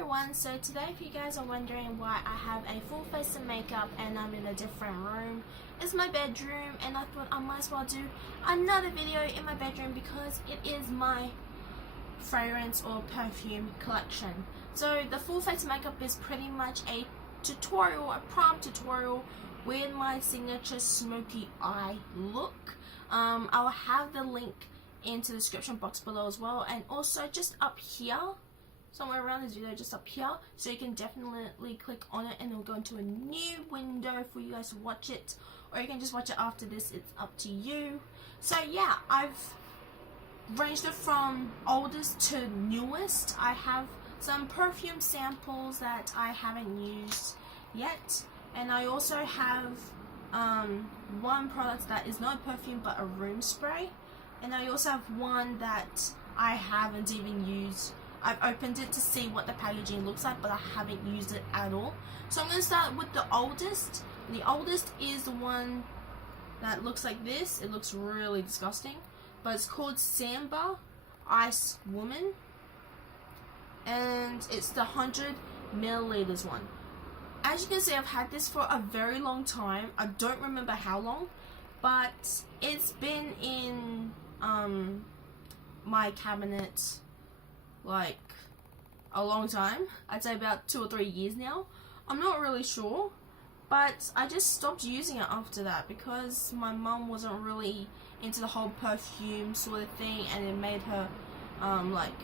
Everyone, so today if you guys are wondering why I have a full face of makeup and I'm in a different room, it's my bedroom, and I thought I might as well do another video in my bedroom because it is my fragrance or perfume collection. So the full face makeup is pretty much a tutorial, a prompt tutorial with my signature smoky eye look. I'll have the link into the description box below as well, and also just up here somewhere around this video, just up here, so you can definitely click on it and it'll go into a new window for you guys to watch it, or you can just watch it after this. It's up to you. So yeah, I've ranged it from oldest to newest. I have some perfume samples that I haven't used yet, and I also have one product that is not perfume but a room spray, and I also have one that I haven't even used. I've opened it to see what the packaging looks like, but I haven't used it at all. So I'm going to start with the oldest. And the oldest is the one that looks like this. It looks really disgusting, but it's called Samba Ice Woman, and it's the 100 milliliters one. As you can see, I've had this for a very long time. I don't remember how long, but it's been in my cabinet like a long time. I'd say about 2 or 3 years now. I'm not really sure, but I just stopped using it after that because my mum wasn't really into the whole perfume sort of thing, and it made her like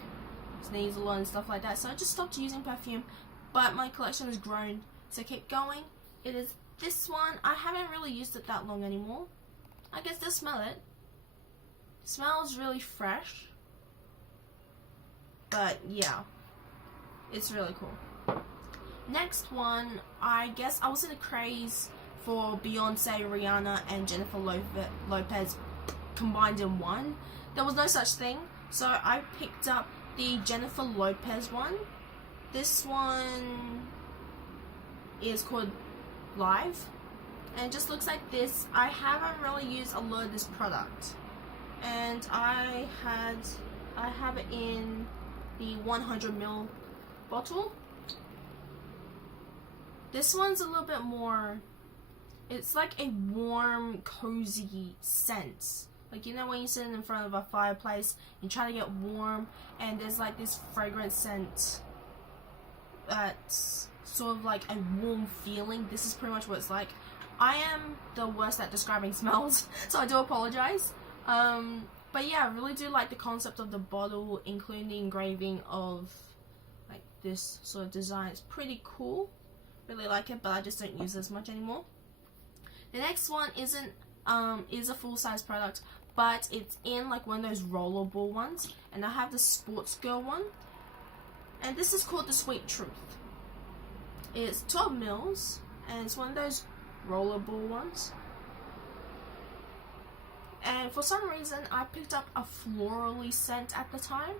sneeze a lot and stuff like that. So I just stopped using perfume, but my collection has grown, so keep going. It is this one. I haven't really used it that long anymore. I guess just smell it. It smells really fresh. But yeah, it's really cool. Next one, I guess I was in a craze for Beyonce, Rihanna, and Jennifer Lopez combined in one. There was no such thing, so I picked up the Jennifer Lopez one. This one is called Live, and it just looks like this. I haven't really used a lot of this product, and I have it in the 100ml bottle. This one's a little bit more, it's like a warm, cozy scent. Like, you know when you're sitting in front of a fireplace and trying to get warm, and there's like this fragrance scent that's sort of like a warm feeling. This is pretty much what it's like. I am the worst at describing smells, so I do apologize. But yeah, I really do like the concept of the bottle, including the engraving of like this sort of design. It's pretty cool. Really like it, but I just don't use it as much anymore. The next one is a full-size product, but it's in like one of those rollerball ones, and I have the sports girl one, and this is called the Sweet Truth. It's 12 mils, and it's one of those rollerball ones. And for some reason, I picked up a florally scent at the time.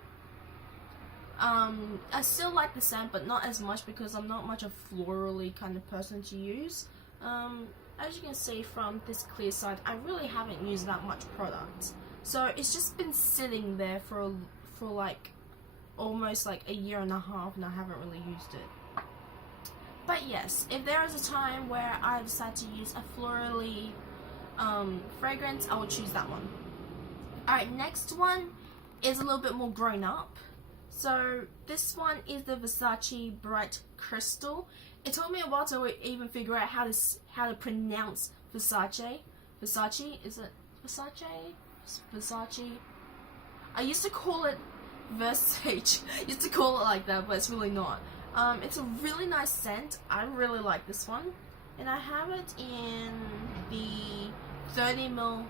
I still like the scent, but not as much because I'm not much a florally kind of person to use. As you can see from this clear side, I really haven't used that much product. So it's just been sitting there for like almost like a year and a half, and I haven't really used it. But yes, if there is a time where I decide to use a florally fragrance, I will choose that one. Alright, next one is a little bit more grown up. So this one is the Versace Bright Crystal. It took me a while to even figure out how to pronounce Versace. Versace? Is it Versace? Versace? I used to call it Versace. used to call it like that, but it's really not. It's a really nice scent. I really like this one. And I have it in the 30ml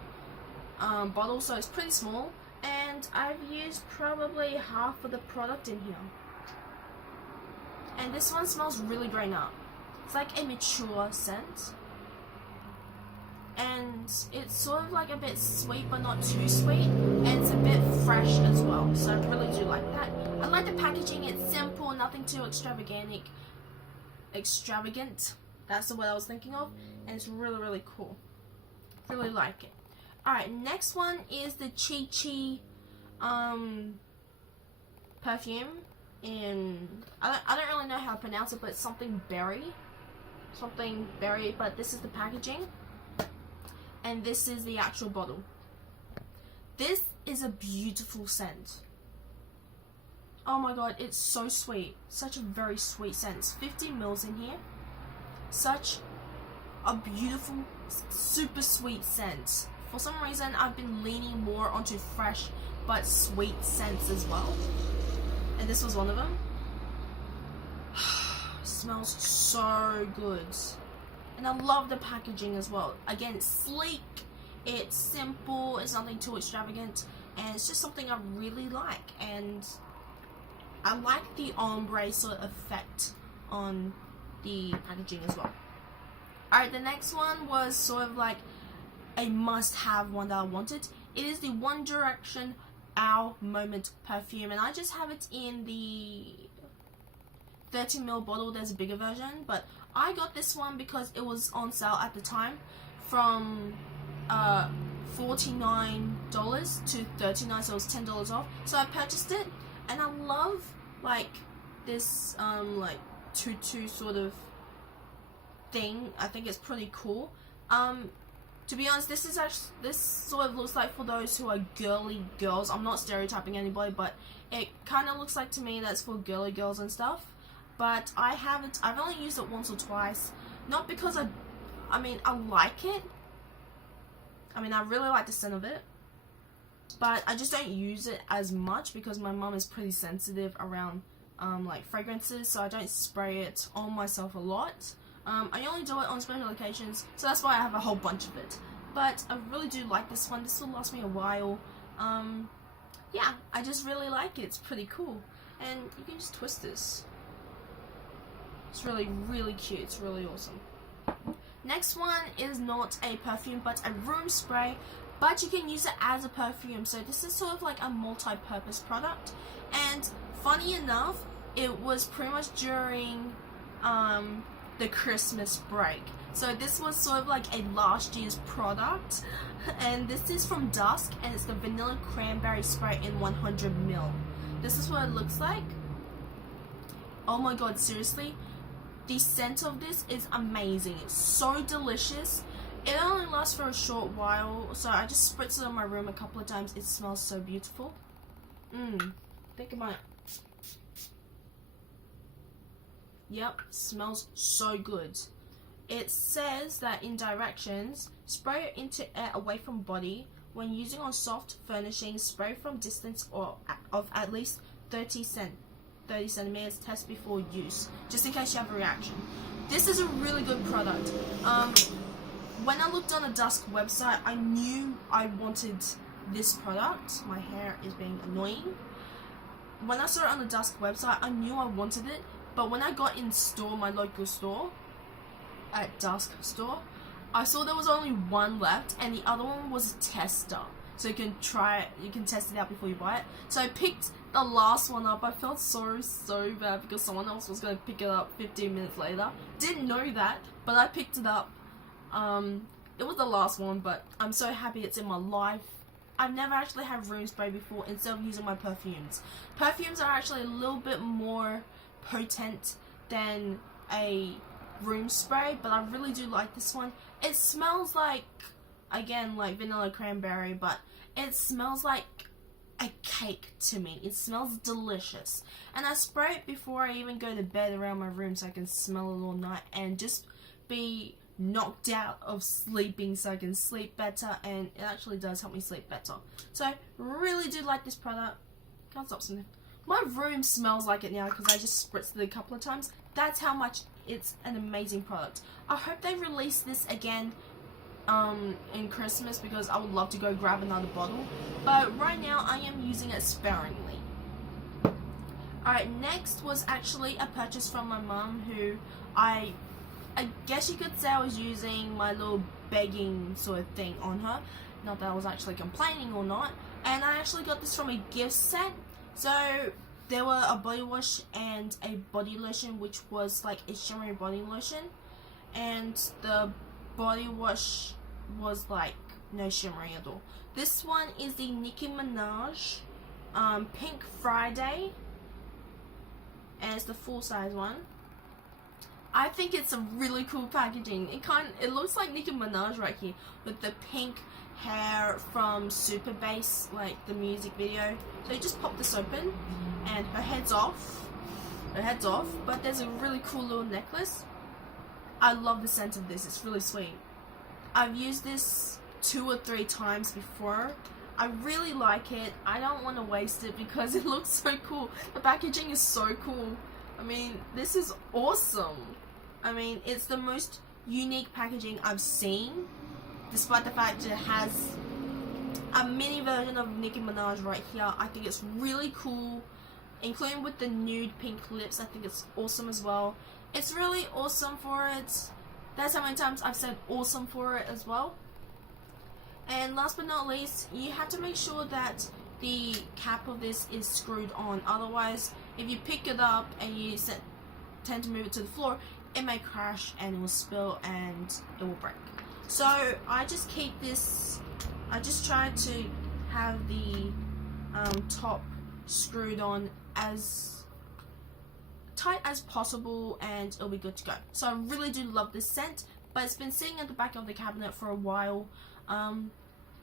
bottle, so it's pretty small, and I've used probably half of the product in here. And this one smells really grown up. It's like a mature scent, and it's sort of like a bit sweet but not too sweet, and it's a bit fresh as well, so I really do like that. I like the packaging. It's simple, nothing too extravagant. That's the word I was thinking of, and it's really, really cool. Really like it. Alright, next one is the Chi Chi perfume. in, I don't really know how to pronounce it, but it's something berry, but this is the packaging, and this is the actual bottle. This is a beautiful scent. Oh my god, it's so sweet. Such a very sweet scent. 50 mils in here. Such a beautiful, super sweet scent. For some reason, I've been leaning more onto fresh but sweet scents as well. And this was one of them. Smells so good. And I love the packaging as well. Again, it's sleek, it's simple, it's nothing too extravagant, and it's just something I really like. And I like the ombre sort of effect on the packaging as well. Alright, the next one was sort of like a must-have one that I wanted. It is the One Direction Our Moment perfume, and I just have it in the 30ml bottle. There's a bigger version, but I got this one because it was on sale at the time from $49 to $39, so it was $10 off. So I purchased it, and I love like this like tutu sort of thing. I think it's pretty cool. To be honest, this sort of looks like for those who are girly girls. I'm not stereotyping anybody, but it kind of looks like to me that's for girly girls and stuff. But I've only used it once or twice. Not because I mean, I like it. I mean, I really like the scent of it. But I just don't use it as much because my mum is pretty sensitive around like fragrances, so I don't spray it on myself a lot. I only do it on special occasions, so that's why I have a whole bunch of it. But I really do like this one. This will last me a while. Yeah, I just really like it. It's pretty cool. And you can just twist this. It's really, really cute. It's really awesome. Next one is not a perfume, but a room spray. But you can use it as a perfume. So this is sort of like a multi-purpose product. And funny enough, it was pretty much during the Christmas break. So this was sort of like a last year's product. And this is from Dusk, and it's the Vanilla Cranberry Spray in 100ml. This is what it looks like. Oh my god, seriously. The scent of this is amazing. It's so delicious. It only lasts for a short while, so I just spritzed it on my room a couple of times. It smells so beautiful. Think about it. Yep, smells so good. It says that in directions, spray it into air away from body. When using on soft furnishings, spray from distance or of at least 30 centimeters. Test before use, just in case you have a reaction. This is a really good product. When I looked on the Dusk website, I knew I wanted this product. My hair is being annoying. When I saw it on the Dusk website, I knew I wanted it. But when I got in store, my local store, at Dusk store, I saw there was only one left, and the other one was a tester. So you can try it, you can test it out before you buy it. So I picked the last one up. I felt so bad because someone else was going to pick it up 15 minutes later. Didn't know that, but I picked it up. It was the last one, but I'm so happy it's in my life. I've never actually had room spray before instead of using my perfumes. Perfumes are actually a little bit more potent than a room spray, but I really do like this one. It smells like, again, like vanilla cranberry, but it smells like a cake to me. It smells delicious. And I spray it before I even go to bed around my room so I can smell it all night and just be knocked out of sleeping so I can sleep better, and it actually does help me sleep better. So I really do like this product. Can't stop smelling. My room smells like it now because I just spritzed it a couple of times. That's how much it's an amazing product. I hope they release this again in Christmas because I would love to go grab another bottle. But right now I am using it sparingly. Alright, next was actually a purchase from my mum, who I guess you could say I was using my little begging sort of thing on her. Not that I was actually complaining or not. And I actually got this from a gift set. So there were a body wash and a body lotion, which was like a shimmery body lotion. And the body wash was like no shimmery at all. This one is the Nicki Minaj Pink Friday. and it's the full size one. I think it's a really cool packaging. It looks like Nicki Minaj right here with the pink hair from Super Bass, like the music video. So you just pop this open and her head's off. But there's a really cool little necklace. I love the scent of this. It's really sweet. I've used this 2 or 3 times before. I really like it. I don't want to waste it because it looks so cool. The packaging is so cool. I mean, this is awesome. I mean, it's the most unique packaging I've seen, despite the fact it has a mini version of Nicki Minaj right here. I think it's really cool, including with the nude pink lips. I think it's awesome as well. It's really awesome for it. That's how many times I've said awesome for it as well. And last but not least, you have to make sure that the cap of this is screwed on. Otherwise, if you pick it up and you tend to move it to the floor, it may crash and it will spill and it will break. So I just keep this, I just try to have the top screwed on as tight as possible and it'll be good to go. So I really do love this scent, but it's been sitting at the back of the cabinet for a while.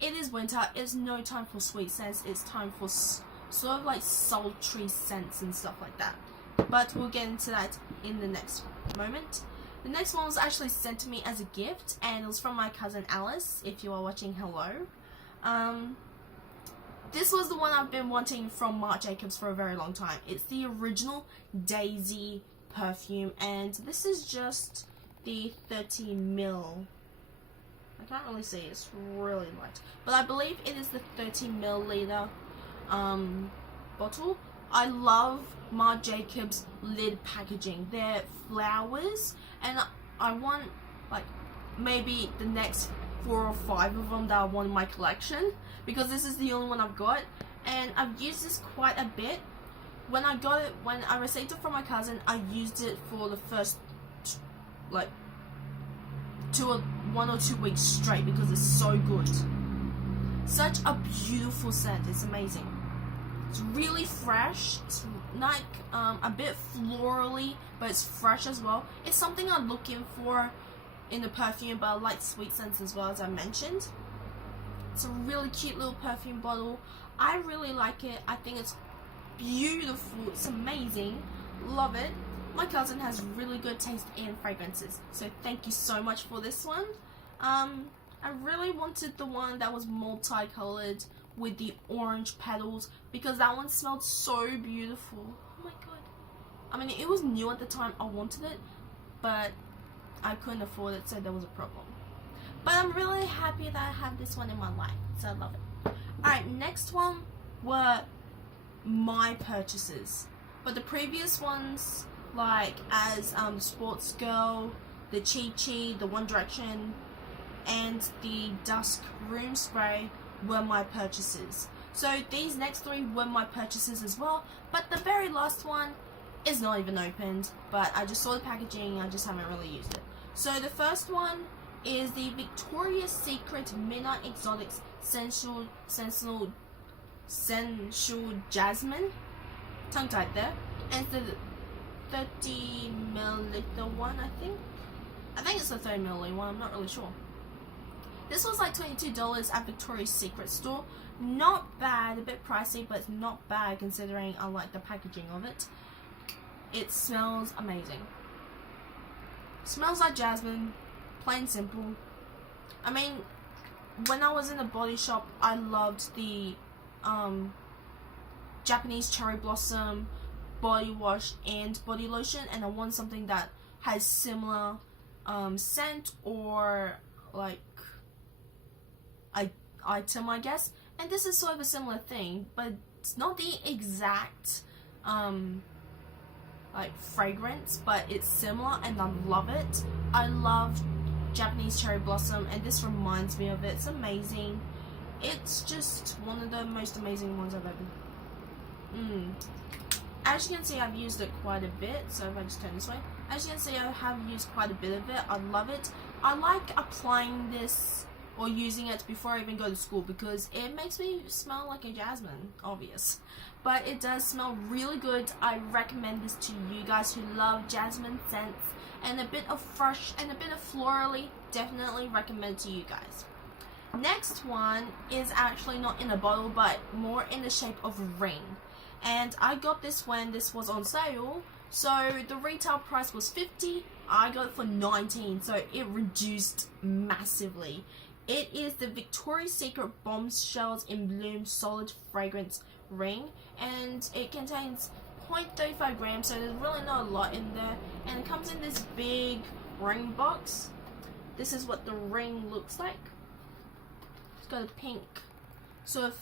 It is winter. It's no time for sweet scents. It's time for sort of like sultry scents and stuff like that. But we'll get into that in the next moment. The next one was actually sent to me as a gift, and it was from my cousin Alice. If you are watching, hello. This was the one I've been wanting from Marc Jacobs for a very long time. It's the original Daisy perfume, and this is just the 30ml. I can't really see, it's really light. But I believe it is the 30ml bottle. I love Marc Jacobs lid packaging. They're flowers, and I want like maybe the next 4 or 5 of them that I want in my collection, because this is the only one I've got, and I've used this quite a bit. When I got it, when I received it from my cousin, I used it for the first like 1 or 2 weeks straight because it's so good. Such a beautiful scent. It's amazing. It's really fresh. It's like a bit florally, but it's fresh as well. It's something I'm looking for in the perfume, but I like sweet scents as well, as I mentioned. It's a really cute little perfume bottle. I really like it. I think it's beautiful. It's amazing. Love it. My cousin has really good taste in fragrances, so thank you so much for this one. I really wanted the one that was multicolored with the orange petals, because that one smelled so beautiful. Oh my god. I mean, it was new at the time I wanted it, but I couldn't afford it, so there was a problem. But I'm really happy that I have this one in my life, so I love it. Alright, next one were my purchases. But the previous ones, like as Sports Girl, the Chi Chi, the One Direction, and the Dusk Room Spray were my purchases. So these next 3 were my purchases as well, but the very last one is not even opened, but I just saw the packaging, I just haven't really used it. So the first one is the Victoria's Secret Midnight Exotics Sensual Jasmine, tongue tied there, and it's the 30ml one, I think it's the 30ml one, I'm not really sure. This was like $22 at Victoria's Secret store. Not bad, a bit pricey, but it's not bad considering I like the packaging of it. It smells amazing. Smells like jasmine, plain simple. I mean, when I was in the body shop, I loved the Japanese cherry blossom body wash and body lotion, and I want something that has similar scent or like item, I guess. And this is sort of a similar thing, but it's not the exact like fragrance, but it's similar and I love it. I love Japanese cherry blossom, and this reminds me of it. It's amazing. It's just one of the most amazing ones I've ever. As you can see, I've used it quite a bit, so if I just turn this way, as you can see, I have used quite a bit of it. I love it. I like applying this or using it before I even go to school because it makes me smell like a jasmine, obvious. But it does smell really good. I recommend this to you guys who love jasmine scents and a bit of fresh and a bit of florally. Definitely recommend to you guys. Next one is actually not in a bottle but more in the shape of a ring. And I got this when this was on sale. So the retail price was $50. I got it for $19, so it reduced massively. It is the Victoria's Secret Bombshells in Bloom Solid Fragrance Ring, and it contains 0.35 grams, so there's really not a lot in there. And it comes in this big ring box. This is what the ring looks like. It's got a pink sort of,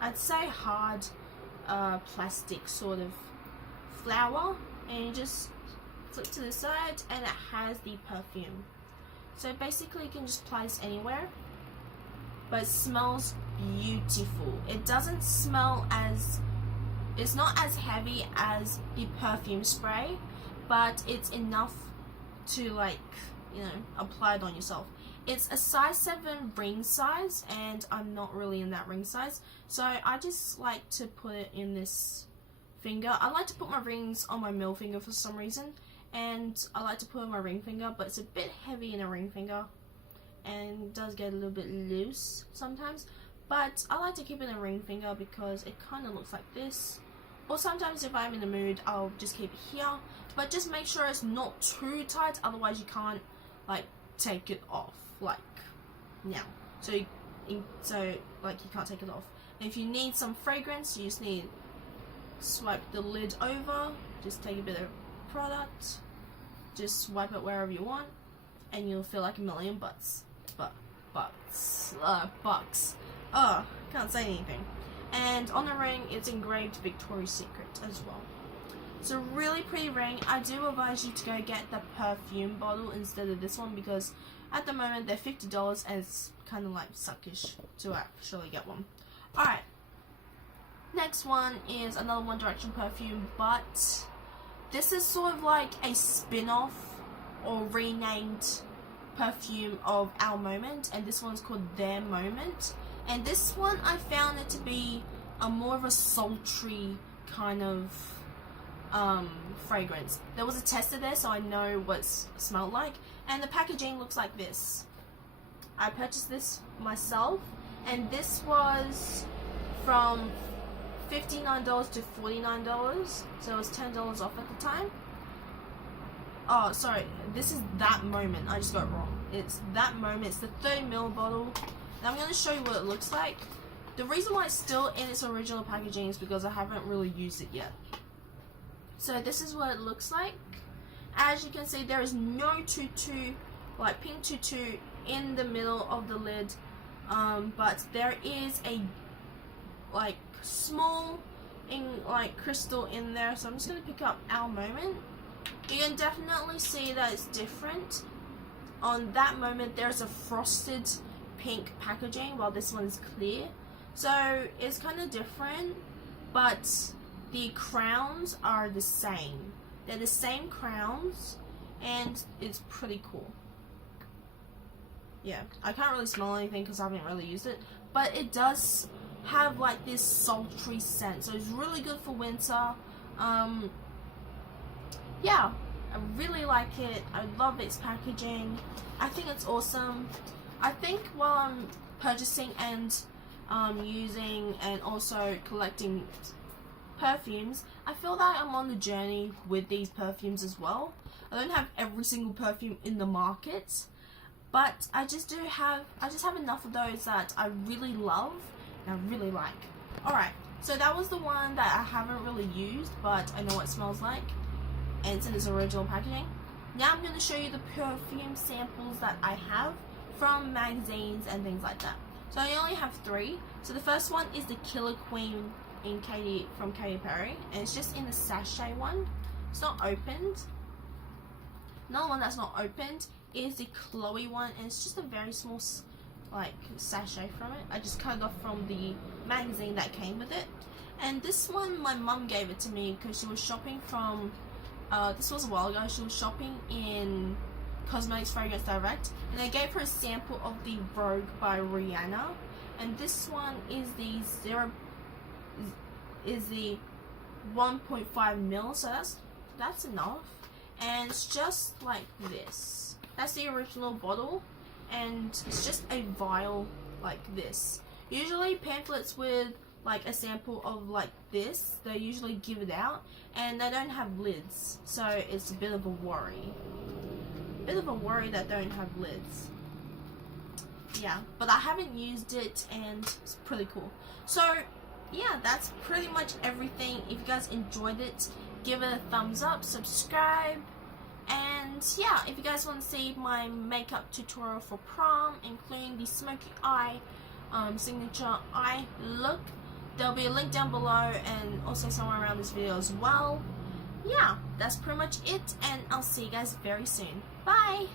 I'd say hard plastic sort of flower, and you just flip to the side and it has the perfume. So basically you can just apply this anywhere, but it smells beautiful. It doesn't smell as, it's not as heavy as the perfume spray, but it's enough to, like, you know, apply it on yourself. It's a size 7 ring size, and I'm not really in that ring size, so I just like to put it in this finger. I like to put my rings on my middle finger for some reason, and I like to put it on my ring finger, but it's a bit heavy in a ring finger and it does get a little bit loose sometimes, but I like to keep it in a ring finger because it kind of looks like this. Or sometimes if I'm in the mood, I'll just keep it here, but just make sure it's not too tight, otherwise you can't, like, take it off like now. So you can't take it off. And if you need some fragrance, you just need swipe the lid over, just take a bit of product, just swipe it wherever you want, and you'll feel like a million bucks. Oh, can't say anything. And on the ring, it's engraved Victoria's Secret as well. It's a really pretty ring. I do advise you to go get the perfume bottle instead of this one because at the moment they're $50 and it's kind of like suckish to actually get one. Alright, next one is another One Direction perfume, but this is sort of like a spin-off or renamed perfume of Our Moment, and this one's called Their Moment. And this one I found it to be a more of a sultry kind of fragrance. There was a tester there, so I know what it smelled like, and the packaging looks like this. I purchased this myself, and this was from $59 to $49, so it was $10 off at the time. Oh, sorry, this is That Moment. I just got it wrong. It's That Moment. It's the 30ml bottle. And I'm going to show you what it looks like. The reason why it's still in its original packaging is because I haven't really used it yet. So this is what it looks like. As you can see, there is no tutu, like pink tutu, in the middle of the lid. But there is a like small crystal in there. So I'm just going to pick up Our Moment. You can definitely see that it's different. On That Moment, there's a frosted pink packaging, while this one's clear. So it's kind of different, but the crowns are the same. They're the same crowns, and it's pretty cool. Yeah, I can't really smell anything because I haven't really used it, but it does have like this sultry scent, so it's really good for winter. Yeah, I really like it. I love its packaging. I think it's awesome. I think while I'm purchasing and using and also collecting perfumes, I feel that I'm on the journey with these perfumes as well. I don't have every single perfume in the market, but I just have enough of those that I really love and I really like. Alright, so that was the one that I haven't really used, but I know what it smells like, and it's in its original packaging. Now I'm going to show you the perfume samples that I have from magazines and things like that. So I only have 3. So the first one is the Killer Queen from Katy Perry, and it's just in the sachet one. It's not opened. Another one that's not opened is the Chloe one, and it's just a very small like sachet from it. I just cut it off from the magazine that came with it. And this one, my mum gave it to me because she was shopping from this was a while ago. She was shopping in Cosmetics Fragrance Direct, and I gave her a sample of the Vogue by Rihanna, and this one is the 1.5 mil, so that's enough, and it's just like this. That's the original bottle, and it's just a vial like this. Usually pamphlets with like a sample of like this, they usually give it out, and they don't have lids, so it's a bit of a worry. That don't have lids. Yeah, but I haven't used it and it's pretty cool. So yeah, that's pretty much everything. If you guys enjoyed it, give it a thumbs up, subscribe, and yeah, if you guys want to see my makeup tutorial for prom, including the smoky eye signature eye look, there'll be a link down below and also somewhere around this video as well. Yeah, that's pretty much it, and I'll see you guys very soon. Bye!